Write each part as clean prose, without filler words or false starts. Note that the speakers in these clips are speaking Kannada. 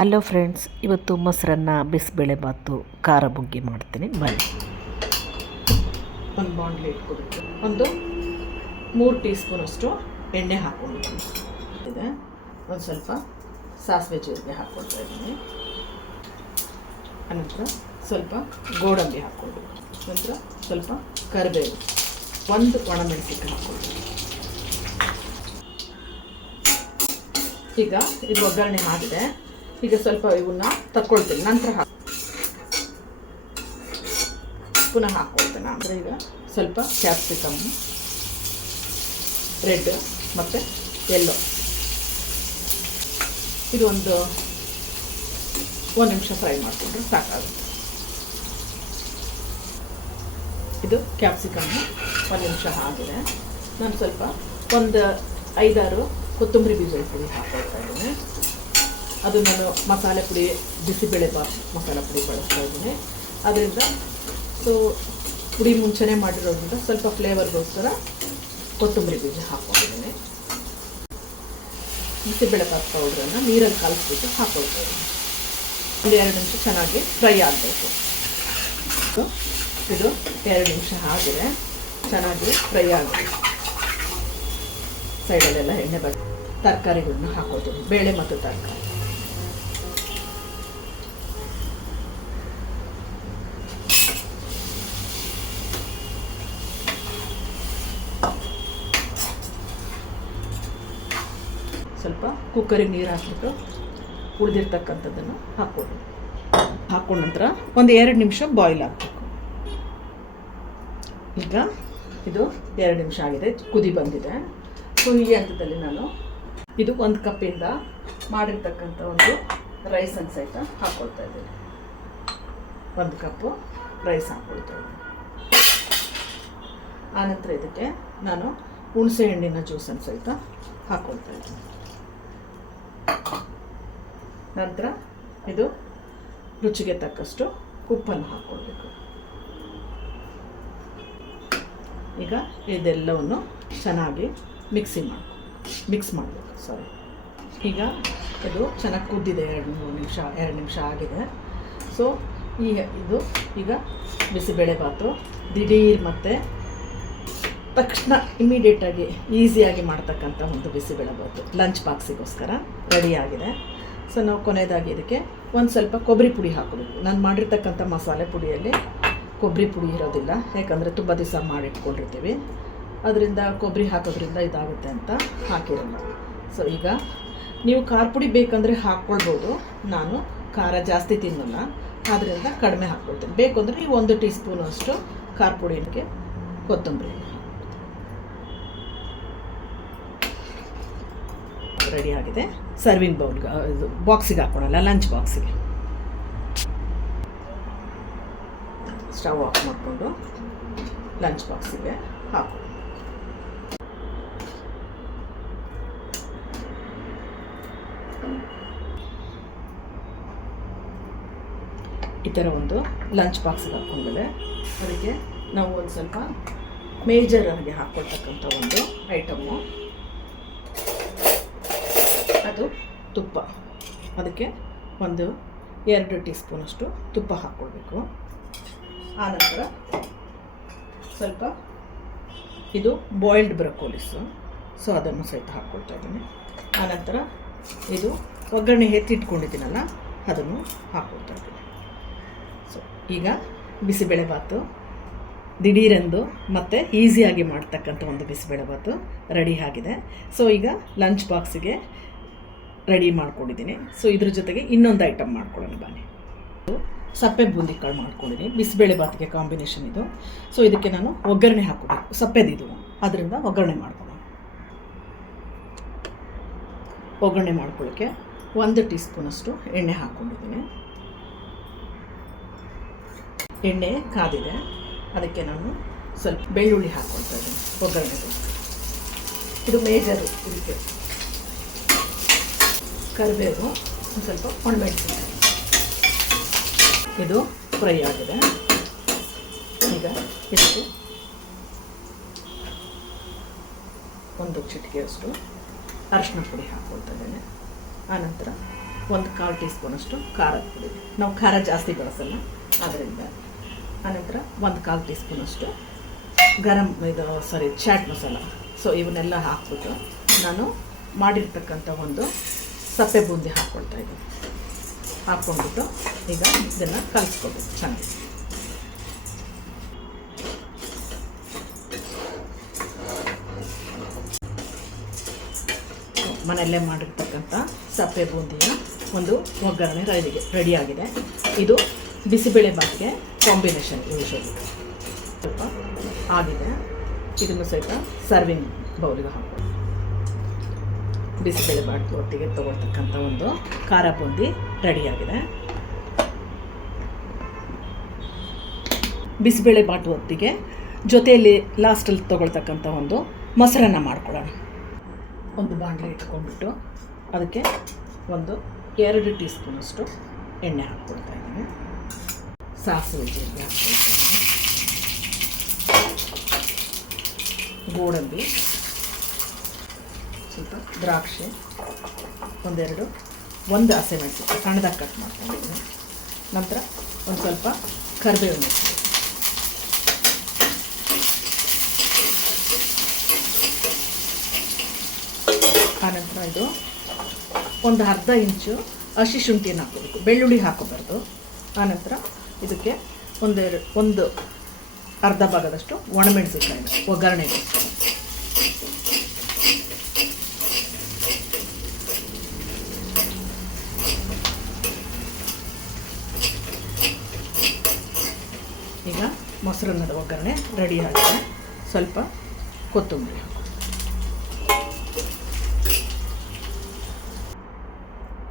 ಹಲೋ ಫ್ರೆಂಡ್ಸ್, ಇವತ್ತು ಮೊಸರನ್ನ ಬಿಸಿಬೇಳೆಬಾತು ಖಾರ ಬುಗ್ಗಿ ಮಾಡ್ತೀನಿ ಬನ್ನಿ. ಒಂದು ಬಾಣಲೆ ಇಟ್ಕೋಬೇಕು. ಒಂದು 3 ಟೀ ಸ್ಪೂನಷ್ಟು ಎಣ್ಣೆ ಹಾಕ್ಕೊಂಡಿದ್ದೀನಿ. ಒಂದು ಸ್ವಲ್ಪ ಸಾಸಿವೆ ಜೀರಿಗೆ ಹಾಕ್ಕೊಳ್ತಾ ಇದ್ದೀನಿ. ಅನಂತರ ಸ್ವಲ್ಪ ಗೋಡಂಬಿ ಹಾಕ್ಕೊಳ್ಬೇಕು. ನಂತರ ಸ್ವಲ್ಪ ಕರಿಬೇವು, ಒಂದು ಒಣಮೆಣಸಿನಕಾಯಿ ಹಾಕ್ಕೊಳ್ಬೇಕು. ಈಗ ಇದು ಒಗ್ಗರಣೆ ಹಾಕಿದೆ. ಈಗ ಸ್ವಲ್ಪ ಇವನ್ನ ತಕ್ಕೊಳ್ತೀನಿ. ನಂತರ ಪುನಃ ಹಾಕ್ಕೊಳ್ತೇನೆ. ಅಂದರೆ ಈಗ ಸ್ವಲ್ಪ ಕ್ಯಾಪ್ಸಿಕಮ್, ರೆಡ್ ಮತ್ತು ಯೆಲ್ಲೋ, ಇದು ಒಂದು ನಿಮಿಷ ಫ್ರೈ ಮಾಡಿಕೊಂಡ್ರೆ ಸಾಕಾಗುತ್ತೆ. ಇದು ಕ್ಯಾಪ್ಸಿಕಮ್ಮು 1 ನಿಮಿಷ ಆಗಿದೆ. ನಾನು ಸ್ವಲ್ಪ ಒಂದು 5-6 ಕೊತ್ತಂಬರಿ ಬೀಜದ ಪುಡಿ ಹಾಕ್ಕೊಳ್ತಾ ಇದ್ದೀನಿ. ಅದು ನಾನು ಮಸಾಲೆ ಪುಡಿ, ಬಿಸಿಬೇಳೆಬಾತ್ ಮಸಾಲೆ ಪುಡಿ ಬಳಸ್ತಾ ಇದ್ದೀನಿ. ಅದರಿಂದ ಪುಡಿ ಮುಂಚೆನೇ ಮಾಡಿರೋದ್ರಿಂದ ಸ್ವಲ್ಪ ಫ್ಲೇವರ್ಗೋಸ್ಕರ ಕೊತ್ತಂಬರಿ ಬೀಜ ಹಾಕ್ಕೊಂಡಿದ್ದೀನಿ. ಬಿಸಿಬೇಳೆಬಾತ್ ಪೌಡ್ರನ್ನು ನೀರಲ್ಲಿ ಕಲಿಸ್ಬಿಟ್ಟು ಹಾಕ್ಕೊಳ್ತಾ ಇದ್ದೀನಿ. ಒಂದು 2 ನಿಮಿಷ ಚೆನ್ನಾಗಿ ಫ್ರೈ ಆಗಬೇಕು. ಇದು 2 ನಿಮಿಷ ಆಗಿದೆ, ಚೆನ್ನಾಗಿ ಫ್ರೈ ಆಗಬೇಕು. ಸೈಡಲ್ಲೆಲ್ಲ ಎಣ್ಣೆ ಬರ್ತದೆ. ತರಕಾರಿಗಳನ್ನ ಹಾಕ್ಕೊಳ್ತೀನಿ, ಬೇಳೆ ಮತ್ತು ತರಕಾರಿ. ಸ್ವಲ್ಪ ಕುಕ್ಕರಿಗೆ ನೀರು ಹಾಕ್ಬಿಟ್ಟು ಉಳಿದಿರ್ತಕ್ಕಂಥದ್ದನ್ನು ಹಾಕ್ಕೊಂಡ ನಂತರ ಒಂದು 2 ನಿಮಿಷ ಬಾಯ್ಲ್ ಹಾಕಬೇಕು. ಈಗ ಇದು 2 ನಿಮಿಷ ಆಗಿದೆ, ಕುದಿ ಬಂದಿದೆ. ಈ ಹಂತದಲ್ಲಿ ನಾನು ಇದು 1 ಕಪ್ಪಿಂದ ಮಾಡಿರ್ತಕ್ಕಂಥ ಒಂದು ರೈಸನ್ನು ಸಹಿತ ಹಾಕ್ಕೊಳ್ತಾ ಇದ್ದೀನಿ. 1 ಕಪ್ಪು ರೈಸ್ ಹಾಕ್ಕೊಳ್ತಾ ಇದ್ದೀನಿ. ಆನಂತರ ಇದಕ್ಕೆ ನಾನು ಹುಣಸೆ ಹಣ್ಣಿನ ಜ್ಯೂಸನ್ನು ಸಹಿತ ಹಾಕ್ಕೊಳ್ತಾ ಇದ್ದೀನಿ. ನಂತರ ಇದು ರುಚಿಗೆ ತಕ್ಕಷ್ಟು ಉಪ್ಪನ್ನು ಹಾಕ್ಕೊಳ್ಬೇಕು. ಈಗ ಇದೆಲ್ಲವನ್ನು ಚೆನ್ನಾಗಿ ಮಿಕ್ಸ್ ಮಾಡಬೇಕು. ಈಗ ಇದು ಚೆನ್ನಾಗಿ ಕುದ್ದಿದೆ. 2 ನಿಮಿಷ ಆಗಿದೆ. ಸೊ ಇದು ಈಗ ಬಿಸಿಬೇಳೆಬಾತು ದಿಢೀರ್ ಮತ್ತು ತಕ್ಷಣ ಇಮಿಡಿಯೇಟಾಗಿ ಈಸಿಯಾಗಿ ಮಾಡ್ತಕ್ಕಂಥ ಒಂದು ಬಿಸಿಬೇಳೆಬಾತು ಲಂಚ್ ಬಾಕ್ಸಿಗೋಸ್ಕರ ರೆಡಿಯಾಗಿದೆ. ಸೊ ನಾವು ಕೊನೆಯದಾಗಿ ಇದಕ್ಕೆ ಒಂದು ಸ್ವಲ್ಪ ಕೊಬ್ಬರಿ ಪುಡಿ ಹಾಕಬೇಕು. ನಾನು ಮಾಡಿರ್ತಕ್ಕಂಥ ಮಸಾಲೆ ಪುಡಿಯಲ್ಲಿ ಕೊಬ್ಬರಿ ಪುಡಿ ಇರೋದಿಲ್ಲ, ಯಾಕಂದರೆ ತುಂಬ ದಿವಸ ಮಾಡಿಟ್ಕೊಂಡಿರ್ತೀವಿ. ಅದರಿಂದ ಕೊಬ್ಬರಿ ಹಾಕೋದ್ರಿಂದ ಇದಾಗುತ್ತೆ ಅಂತ ಹಾಕಿರಲ್ಲ. ಸೊ ಈಗ ನೀವು ಖಾರ ಪುಡಿ ಬೇಕಂದರೆ ಹಾಕ್ಕೊಳ್ಬೋದು. ನಾನು ಖಾರ ಜಾಸ್ತಿ ತಿನ್ನಲ್ಲ, ಆದ್ದರಿಂದ ಕಡಿಮೆ ಹಾಕ್ಕೊಳ್ತೀನಿ. ಬೇಕು ಅಂದರೆ ನೀವು 1 ಟೀ ಸ್ಪೂನಷ್ಟು ಖಾರ ಪುಡಿಗೆ ಕೊತ್ತಂಬರಿ ರೆಡಿಯಾಗಿದೆ. ಸರ್ವಿಂಗ್ ಬೌಲ್ಗೆ, ಇದು ಬಾಕ್ಸಿಗೆ ಹಾಕ್ಕೊಳಲ್ಲ, ಲಂಚ್ ಬಾಕ್ಸಿಗೆ. ಸ್ಟವ್ ಆಫ್ ಮಾಡಿಕೊಂಡು ಲಂಚ್ ಬಾಕ್ಸಿಗೆ ಹಾಕಿ. ಈ ಥರ ಒಂದು ಲಂಚ್ ಬಾಕ್ಸಿಗೆ ಹಾಕ್ಕೊಂಡ್ಮೇಲೆ ಅದಕ್ಕೆ ನಾವು ಒಂದು ಸ್ವಲ್ಪ ಮೇಜರಾಗಿ ಹಾಕ್ಕೊಳ್ತಕ್ಕಂಥ ಒಂದು ಐಟಮ್ಮು, ಅದು ತುಪ್ಪ. ಅದಕ್ಕೆ ಒಂದು 2 ಟೀ ಸ್ಪೂನಷ್ಟು ತುಪ್ಪ ಹಾಕ್ಕೊಳ್ಬೇಕು. ಆನಂತರ ಸ್ವಲ್ಪ ಇದು ಬಾಯ್ಲ್ಡ್ ಬ್ರೊಕೋಲಿಸು, ಸೊ ಅದನ್ನು ಸಹಿತ ಹಾಕ್ಕೊಳ್ತಾ ಇದ್ದೀನಿ. ಆನಂತರ ಇದು ಒಗ್ಗರಣೆ ಎತ್ತಿಟ್ಕೊಂಡಿದ್ದೀನಲ್ಲ, ಅದನ್ನು ಹಾಕ್ಕೊಳ್ತಾ ಇದ್ದೀನಿ. ಸೊ ಈಗ ಬಿಸಿಬೇಳೆಬಾತು ದಿಢೀರೆಂದು ಮತ್ತು ಈಸಿಯಾಗಿ ಮಾಡ್ತಕ್ಕಂಥ ಒಂದು ಬಿಸಿಬೇಳೆಬಾತು ರೆಡಿ ಆಗಿದೆ. ಸೊ ಈಗ ಲಂಚ್ ಬಾಕ್ಸಿಗೆ ರೆಡಿ ಮಾಡ್ಕೊಂಡಿದ್ದೀನಿ. ಸೊ ಇದ್ರ ಜೊತೆಗೆ ಇನ್ನೊಂದು ಐಟಮ್ ಮಾಡ್ಕೊಳ್ಳೋಣ ಬನ್ನಿ. ಸಪ್ಪೆ ಬೂಂದಿ ಕಾಳು ಮಾಡ್ಕೊಂಡಿದ್ದೀನಿ. ಬಿಸಿಬೇಳೆಬಾತಿಗೆ ಕಾಂಬಿನೇಷನ್ ಇದು. ಸೊ ಇದಕ್ಕೆ ನಾನು ಒಗ್ಗರಣೆ ಹಾಕೋಬೇಕು. ಸಪ್ಪೆದಿದು, ಅದರಿಂದ ಒಗ್ಗರಣೆ ಮಾಡ್ಕೊಳ್ಳೋಣ. ಒಗ್ಗರಣೆ ಮಾಡ್ಕೊಳ್ಳೋಕ್ಕೆ 1 ಟೀ ಸ್ಪೂನಷ್ಟು ಎಣ್ಣೆ ಹಾಕ್ಕೊಂಡಿದ್ದೀನಿ. ಎಣ್ಣೆ ಕಾದಿದೆ, ಅದಕ್ಕೆ ನಾನು ಸ್ವಲ್ಪ ಬೆಳ್ಳುಳ್ಳಿ ಹಾಕ್ಕೊಳ್ತಾ ಇದ್ದೀನಿ ಒಗ್ಗರಣೆಗೆ. ಇದು ಮೇಜರು ಇದಕ್ಕೆ. ಕರಿಬೇವು, ಒಂದು ಸ್ವಲ್ಪ ಒಣಮೆಣಸಿನಕಾಯಿ. ಇದು ಫ್ರೈ ಆಗಿದೆ. ಈಗ ಇದಕ್ಕೆ 1 ಚಿಟಿಕೆಯಷ್ಟು ಅರಿಶಿನ ಪುಡಿ ಹಾಕ್ಕೊಳ್ತಾ ಇದ್ದೇನೆ. ಆನಂತರ 1/4 ಟೀ ಸ್ಪೂನಷ್ಟು ಖಾರದ ಪುಡಿ, ನಾವು ಖಾರ ಜಾಸ್ತಿ ಬಳಸಲ್ಲ ಆದ್ದರಿಂದ. ಆನಂತರ 1/4 ಟೀ ಸ್ಪೂನಷ್ಟು ಚಾಟ್ ಮಸಾಲ. ಸೊ ಇವನ್ನೆಲ್ಲ ಹಾಕ್ಬಿಟ್ಟು ನಾನು ಮಾಡಿರ್ತಕ್ಕಂಥ ಒಂದು ಸಪ್ಪೆ ಬೂಂದಿ ಹಾಕ್ಕೊಳ್ತಾ ಇದ್ದೀನಿ. ಹಾಕ್ಕೊಂಡ್ಬಿಟ್ಟು ಈಗ ಇದನ್ನು ಕಲಿಸ್ಕೊಬೇಕು ಚೆನ್ನಾಗಿ. ಮನೆಯಲ್ಲೇ ಮಾಡಿರ್ತಕ್ಕಂಥ ಸಪ್ಪೆ ಬೂಂದಿಯ ಒಂದು ಒಗ್ಗರಣೆ ರೆಡಿಯಾಗಿದೆ. ಇದು ಬಿಸಿಬೇಳೆ ಬಾತ್ಗೆ ಕಾಂಬಿನೇಷನ್ ಯೂಶಲಿ. ಸ್ವಲ್ಪ ಆಗಿದೆ, ಇದನ್ನು ಸ್ವಲ್ಪ ಸರ್ವಿಂಗ್ ಬೌಲಿಗೆ ಹಾಕೋದು. ಬಿಸಿಬೇಳೆ ಬಾತು ಒಟ್ಟಿಗೆ ತೊಗೊಳ್ತಕ್ಕಂಥ ಒಂದು ಖಾರ ಬೂಂದಿ ರೆಡಿಯಾಗಿದೆ. ಬಿಸಿಬೇಳೆ ಬಾತು ಹೊತ್ತಿಗೆ ಜೊತೆಯಲ್ಲಿ ಲಾಸ್ಟಲ್ಲಿ ತೊಗೊಳ್ತಕ್ಕಂಥ ಒಂದು ಮೊಸರನ್ನ ಮಾಡ್ಕೊಳ್ಳೋಣ. ಒಂದು ಬಾಣಲೆ ಇಟ್ಕೊಂಡ್ಬಿಟ್ಟು ಅದಕ್ಕೆ ಒಂದು 2 ಟೀ ಸ್ಪೂನಷ್ಟು ಎಣ್ಣೆ ಹಾಕ್ಕೊಳ್ತಾ ಇದ್ದೀನಿ. ಸಾಸಿವೆ ಜೀರಿಗೆ ಹಾಕ್ಕೊಳ್ತಾ ಇದ್ದೀನಿ. ಗೋಡಂಬಿ, ಸ್ವಲ್ಪ ದ್ರಾಕ್ಷಿ, ಒಂದು ಹಸಿಮೆಣಸಿನಕಾಯಿ ಸಣ್ಣದಾಗಿ ಕಟ್ ಮಾಡ್ಕೊಂಡಿದ್ದೀನಿ. ನಂತರ ಒಂದು ಸ್ವಲ್ಪ ಕರಿಬೇವು ಮೆಣಸು, ಆನಂತರ ಇದು ಒಂದು ಅರ್ಧ ಇಂಚು ಹಸಿ ಶುಂಠಿಯನ್ನು ಹಾಕೋಬೇಕು, ಬೆಳ್ಳುಳ್ಳಿ ಹಾಕೋಬಾರ್ದು. ಆನಂತರ ಇದಕ್ಕೆ ಒಂದು ಅರ್ಧ ಭಾಗದಷ್ಟು ಒಣಮೆಣಸಿನಕಾಯಿ ಒಗ್ಗರಣೆಗೆ. ಈಗ ಮೊಸರನ್ನದ ಒಗ್ಗರಣೆ ರೆಡಿ ಆಗಿದೆ. ಸ್ವಲ್ಪ ಕೊತ್ತಂಬರಿ ಹಾಕಿ.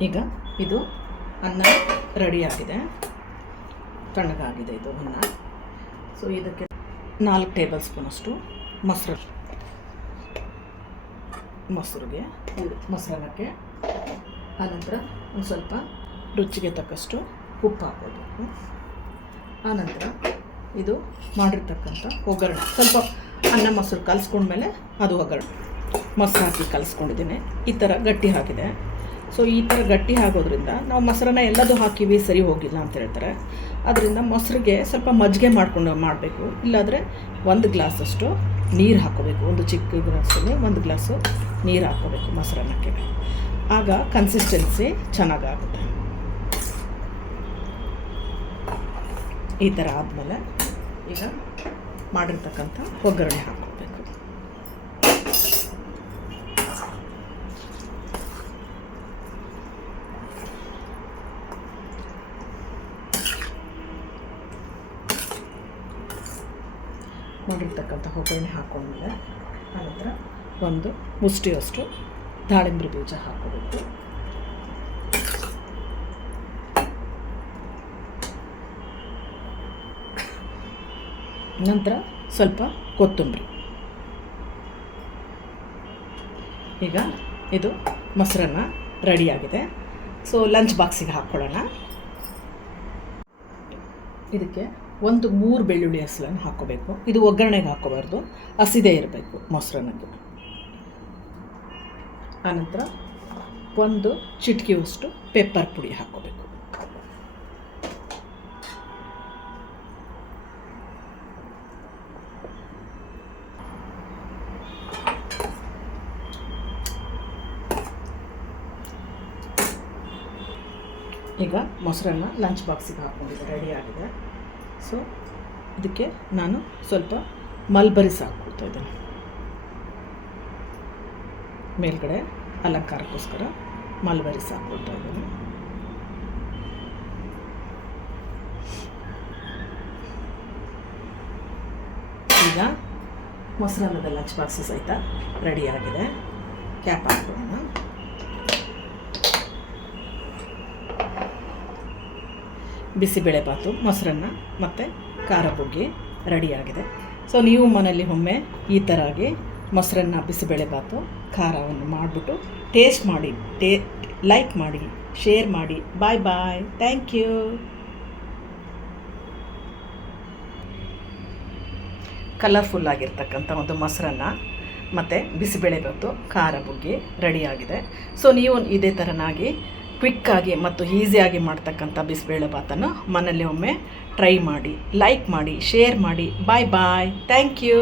ಈಗ ಇದು ಅನ್ನ ರೆಡಿಯಾಗಿದೆ, ತಣ್ಣಗಾಗಿದೆ ಇದು ಅನ್ನ. ಸೊ ಇದಕ್ಕೆ 4 ಟೇಬಲ್ ಸ್ಪೂನಷ್ಟು ಮೊಸರನ್ನಕ್ಕೆ ಆನಂತರ ಒಂದು ಸ್ವಲ್ಪ ರುಚಿಗೆ ತಕ್ಕಷ್ಟು ಉಪ್ಪು ಹಾಕ್ಕೊಳ್ಬೇಕು. ಆನಂತರ ಇದು ಮಾಡಿರ್ತಕ್ಕಂಥ ಒಗ್ಗರಣೆ, ಸ್ವಲ್ಪ ಅನ್ನ ಮೊಸರು ಕಲಿಸ್ಕೊಂಡ್ಮೇಲೆ ಅದು ಒಗ್ಗರಣೆ ಮೊಸರು ಹಾಕಿ ಕಲಿಸ್ಕೊಂಡಿದ್ದೀನಿ. ಈ ಥರ ಗಟ್ಟಿ ಆಗಿದೆ. ಸೊ ಈ ಥರ ಗಟ್ಟಿ ಆಗೋದ್ರಿಂದ ನಾವು ಮೊಸರನ್ನ ಎಲ್ಲದೂ ಹಾಕಿವಿ ಸರಿ ಹೋಗಿಲ್ಲ ಅಂತ ಹೇಳ್ತಾರೆ. ಅದರಿಂದ ಮೊಸರಿಗೆ ಸ್ವಲ್ಪ ಮಜ್ಜಿಗೆ ಮಾಡಬೇಕು. ಇಲ್ಲಾಂದರೆ 1 ಗ್ಲಾಸಷ್ಟು ನೀರು ಹಾಕ್ಕೋಬೇಕು. ಒಂದು ಚಿಕ್ಕ ಗ್ಲಾಸಲ್ಲಿ 1 ಗ್ಲಾಸು ನೀರು ಹಾಕ್ಕೋಬೇಕು ಮೊಸರನ್ನಕ್ಕೆ. ಆಗ ಕನ್ಸಿಸ್ಟೆನ್ಸಿ ಚೆನ್ನಾಗಾಗುತ್ತೆ. ಈ ಥರ ಆದಮೇಲೆ ಈಗ ಮಾಡಿರ್ತಕ್ಕಂಥ ಒಗ್ಗರಣೆ ಹಾಕ್ಕೋಬೇಕು. ಮಾಡಿರ್ತಕ್ಕಂಥ ಒಗ್ಗರಣೆ ಹಾಕ್ಕೊಂಡ್ಮೇಲೆ ಆನಂತರ ಒಂದು ಮುಷ್ಟಿಯಷ್ಟು ದಾಳಿಂಬೆ ಬೀಜ ಹಾಕೋಬೇಕು. ನಂತರ ಸ್ವಲ್ಪ ಕೊತ್ತಂಬರಿ. ಈಗ ಇದು ಮೊಸರನ್ನ ರೆಡಿಯಾಗಿದೆ. ಸೊ ಲಂಚ್ ಬಾಕ್ಸಿಗೆ ಹಾಕ್ಕೊಳ್ಳೋಣ. ಇದಕ್ಕೆ 3 ಬೆಳ್ಳುಳ್ಳಿ ಹಸಿಲನ್ನು ಹಾಕ್ಕೋಬೇಕು. ಇದು ಒಗ್ಗರಣೆಗೆ ಹಾಕ್ಕೋಬಾರ್ದು, ಹಸಿದೇ ಇರಬೇಕು ಮೊಸರನ್ನಕ್ಕೆ. ಆನಂತರ 1 ಚಿಟಿಕೆಯಷ್ಟು ಪೆಪ್ಪರ್ ಪುಡಿ ಹಾಕ್ಕೋಬೇಕು. ಈಗ ಮೊಸರನ್ನ ಲಂಚ್ ಬಾಕ್ಸಿಗೆ ಹಾಕ್ಕೊಂಡಿದ್ದೆ, ರೆಡಿಯಾಗಿದೆ. ಸೊ ಇದಕ್ಕೆ ನಾನು ಸ್ವಲ್ಪ ಮಲ್ಬರೀಸ್ ಹಾಕ್ಕೊಳ್ತಾ ಇದ್ದೇನೆ ಮೇಲ್ಗಡೆ, ಅಲಂಕಾರಕ್ಕೋಸ್ಕರ ಮಲ್ಬರೀಸ್ ಹಾಕ್ಕೊಳ್ತಾ ಇದ್ದೇನೆ. ಈಗ ಮೊಸರನ್ನದ ಲಂಚ್ ಬಾಕ್ಸ್ ಸಹಿತ ರೆಡಿಯಾಗಿದೆ. ಕ್ಯಾಪ್ ಹಾಕ್ಕೊಳ್ಳೋಣ. ಬಿಸಿಬೇಳೆಬಾತು, ಮೊಸರನ್ನ ಮತ್ತು ಖಾರ ಬುಗ್ಗಿ ರೆಡಿಯಾಗಿದೆ. ಸೊ ನೀವು ಮನೆಯಲ್ಲಿ ಒಮ್ಮೆ ಈ ಥರ ಆಗಿ ಮೊಸರನ್ನ ಬಿಸಿಬೇಳೆಬಾತು ಖಾರವನ್ನು ಮಾಡಿಬಿಟ್ಟು ಟೇಸ್ಟ್ ಮಾಡಿ, ಲೈಕ್ ಮಾಡಿ, ಶೇರ್ ಮಾಡಿ. Bye bye, thank you. Colourful ಆಗಿರ್ತಕ್ಕಂಥ ಒಂದು ಮೊಸರನ್ನ ಮತ್ತು ಬಿಸಿಬೇಳೆಬಾತು ಖಾರ ಬುಗ್ಗಿ ರೆಡಿಯಾಗಿದೆ. ಸೊ ನೀವು ಇದೇ ಥರನಾಗಿ ಕ್ವಿಕ್ಕಾಗಿ ಮತ್ತು ಈಸಿಯಾಗಿ ಮಾಡ್ತಕ್ಕಂಥ ಬಿಸಿಬೇಳೆಬಾತನ್ನು ಮನೇಲಿ ಒಮ್ಮೆ ಟ್ರೈ ಮಾಡಿ, ಲೈಕ್ ಮಾಡಿ, ಶೇರ್ ಮಾಡಿ. Bye bye. Thank you.